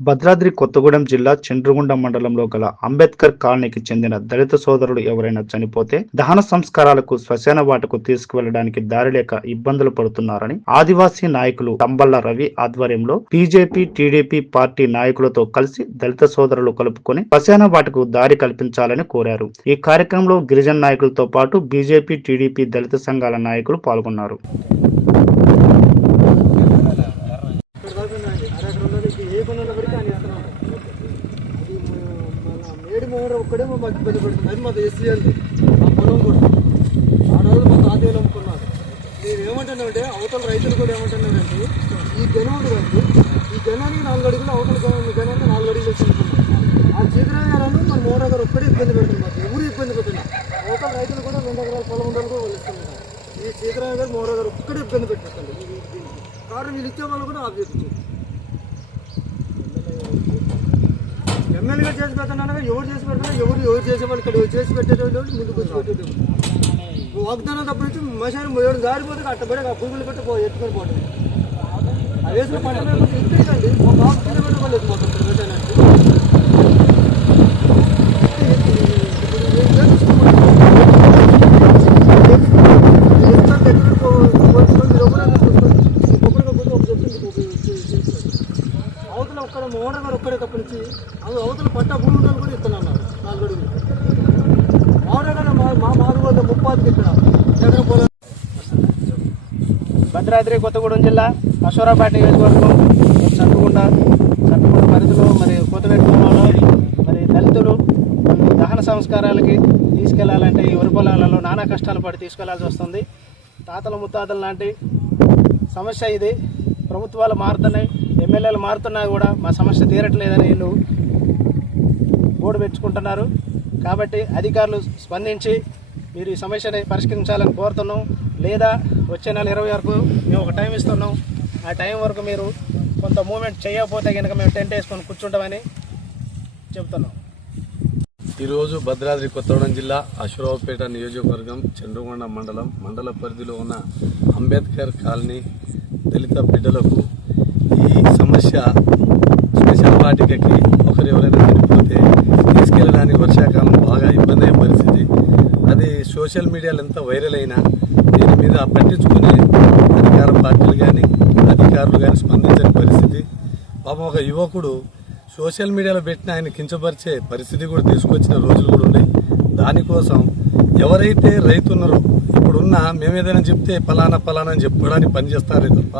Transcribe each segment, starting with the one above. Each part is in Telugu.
భద్రాద్రి కొత్తగూడెం జిల్లా చంద్రగుండ మండలంలో గల అంబేద్కర్ కాలనీకి చెందిన దళిత సోదరుడు ఎవరైనా చనిపోతే దహన సంస్కారాలకు శ్మశాన వాటకు తీసుకువెళ్ళడానికి దారి లేక ఇబ్బందులు పడుతున్నారని ఆదివాసీ నాయకులు తంబల్ల రవి ఆధ్వర్యంలో బీజేపీ టీడీపీ పార్టీ నాయకులతో కలిసి దళిత సోదరులు కలుపుకొని శ్మశాన వాటకు దారి కల్పించాలని కోరారు. ఈ కార్యక్రమంలో గిరిజన నాయకులతో పాటు బీజేపీ టీడీపీ దళిత సంఘాల నాయకులు పాల్గొన్నారు ఏ కొనాలో పెడితే అని ఇస్తున్నాం అది మన మేడి మోహన్ ఒక్కడే మాకు ఇబ్బంది పెడుతుంది. అది మాకు ఎస్సీ అండి మా పొలం కూడా. ఆ రోజు మా తాతయ్యలు అమ్ముకున్నారు. నేను ఏమంటున్నానంటే అవతల రైతులు కూడా ఏమంటున్నారంటే ఈ జనం ఉంది ఈ జనానికి నాలుగు అడుగులు అవతల జనానికి నాలుగు అడుగులు వచ్చి ఆ చీకరా గారు మన మోహన్ గారు ఒక్కడే ఇబ్బంది పెడుతున్నారు. ఎవరు ఇబ్బంది పెడుతున్నారు అవతల రైతులు కూడా రెండు ఎకరాల పొలం ఉండాలి కూడా వాళ్ళు ఇస్తున్నారు. ఈ చీకరా గారు మోహన్ గారు ఒక్కడే ఇబ్బంది పెట్టేస్తుంది కారణం వీళ్ళు ఇచ్చే వాళ్ళు కూడా ఆఫ్ ఎమ్మెల్యేగా చేసి పెడుతున్నాను ఎవరు చేసి పెడుతున్నా ఎవరు ఎవరు చేసేవాళ్ళు ఇక్కడ చేసి పెట్టేటోళ్ళు ముందుకు వచ్చి పెట్టేటోళ్ళు. వాగ్దానం తప్ప నుంచి మశానం ఏడు జారిపోతే అట్టబడి ఆ పురుగులు పెట్టి ఎత్తుకొని పోతుంది ఆ వేసిన పంట ఎత్తుకండి ఒక ఆకు కిలోమీటర్ వాళ్ళు ఎత్తుకోవచ్చు మశానానికి అవతల ఒక్కడ మోహన్ గారు ఒక్కడే తప్ప నుంచి అది అవతల పట్ట భూమి ఉండాలి కూడా ఇస్తున్నాను నాలుగు అడుగులు మోహన్ మా మా మారు వద్ద ముప్పాతికి ఇక్కడ. భద్రాద్రి కొత్తగూడెం జిల్లా అశ్వరాపేట నియోజకవర్గం చంటుగుండ చంటుగుండ పరిధిలో మరి కొత్తపెట్టుకోవడంలో మరి దళితులు దహన సంస్కారాలకి తీసుకెళ్ళాలంటే ఈ వరి పొలాలలో నానా కష్టాలు పడి తీసుకెళ్ళాల్సి వస్తుంది. తాతల ముత్తాతలు లాంటి సమస్య ఇది. ప్రభుత్వాలు మారుతున్నాయి ఎమ్మెల్యేలు మారుతున్నా కూడా మా సమస్య తీరట్లేదని వీళ్ళు గోడు పెంచుకుంటున్నారు కాబట్టి అధికారులు స్పందించి మీరు ఈ సమస్యని పరిష్కరించాలని కోరుతున్నాం. లేదా వచ్చే నెల ఇరవై వరకు మేము ఒక టైం ఇస్తున్నాం. ఆ టైం వరకు మీరు కొంత మూమెంట్ చేయకపోతే కనుక మేము టెంట్ వేసుకొని కూర్చుంటామని చెప్తున్నాం ఈరోజు భద్రాద్రి కొత్తగూడెం జిల్లా అశ్వరావుపేట నియోజకవర్గం చంద్రగొండ మండలం మండల పరిధిలో ఉన్న అంబేద్కర్ కాలనీ దళిత బిడ్డలకు ఈ సమస్య స్పెషల్ వాటికకి ఒకరు ఎవరైనా చనిపోతే తీసుకెళ్ళడానికి వర్షాకాలం బాగా ఇబ్బంది అయ్యే పరిస్థితి అది సోషల్ మీడియాలో ఎంత వైరల్ అయినా దీని మీద పట్టించుకునే అధికార పార్టీలు కానీ అధికారులు కానీ స్పందించని పరిస్థితి. పాపం ఒక యువకుడు సోషల్ మీడియాలో పెట్టిన ఆయన కించపరిచే పరిస్థితి కూడా తీసుకొచ్చిన రోజులు కూడా ఉన్నాయి. దానికోసం ఎవరైతే రైతున్నారో ఇప్పుడున్న మేము ఏదైనా చెప్తే ఫలానా ఫలానా అని చెప్పుకోవడానికి పనిచేస్తారే తప్ప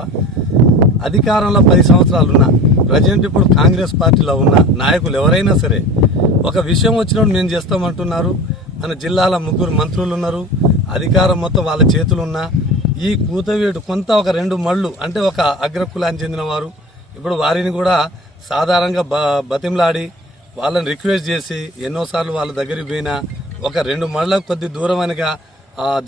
అధికారంలో పది సంవత్సరాలున్న ప్రజెంట్ ఇప్పుడు కాంగ్రెస్ పార్టీలో ఉన్న నాయకులు ఎవరైనా సరే ఒక విషయం వచ్చినప్పుడు మేము చేస్తామంటున్నారు. మన జిల్లాల ముగ్గురు మంత్రులు ఉన్నారు. అధికారం మొత్తం వాళ్ళ చేతులు ఉన్నా. ఈ కూతవేడు కొంత ఒక రెండు మళ్ళు అంటే ఒక అగ్రకులానికి చెందిన వారు ఇప్పుడు వారిని కూడా సాధారణంగా బ బతిమలాడి వాళ్ళని రిక్వెస్ట్ చేసి ఎన్నోసార్లు వాళ్ళ దగ్గరికి పోయినా ఒక రెండు మళ్ళ కొద్ది దూరం అనగా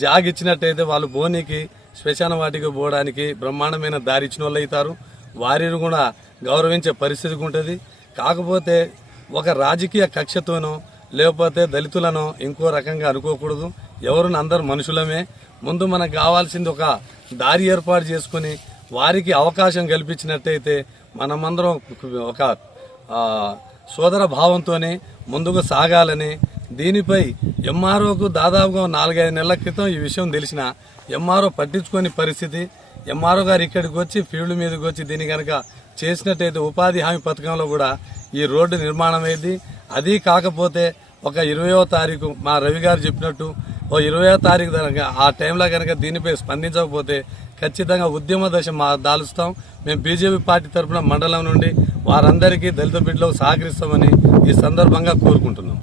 జాగ్ ఇచ్చినట్టయితే వాళ్ళు బోనికి శ్మశాన వాటికి పోవడానికి బ్రహ్మాండమైన దారి ఇచ్చిన వాళ్ళు అవుతారు. వారిని కూడా గౌరవించే పరిస్థితి ఉంటుంది. కాకపోతే ఒక రాజకీయ కక్షతోనో లేకపోతే దళితులను ఇంకో రకంగా అనుకోకూడదు. ఎవరు అందరు మనుషులమే. ముందు మనకు కావాల్సింది ఒక దారి ఏర్పాటు చేసుకుని వారికి అవకాశం కల్పించినట్టయితే మనమందరం ఒక సోదర భావంతోనే ముందుకు సాగాలని దీనిపై ఎంఆర్ఓకు దాదాపుగా నాలుగైదు నెలల క్రితం ఈ విషయం తెలిసిన ఎంఆర్ఓ పట్టించుకోని పరిస్థితి. ఎంఆర్ఓ గారు ఇక్కడికి వచ్చి ఫీల్డ్ మీదకి వచ్చి దీన్ని కనుక చేసినట్టయితే ఉపాధి హామీ పథకంలో కూడా ఈ రోడ్డు నిర్మాణం అయింది అది కాకపోతే ఒక ఇరవయో తారీఖు మా రవి గారు చెప్పినట్టు ఓ ఇరవయో తారీఖు కనుక ఆ టైంలో కనుక దీనిపై స్పందించకపోతే ఖచ్చితంగా ఉద్యమ దశ మా దాలుస్తాం. మేము బీజేపీ పార్టీ తరఫున మండలం నుండి వారందరికీ దళిత బిడ్డలకు సహకరిస్తామని ఈ సందర్భంగా కోరుకుంటున్నాం.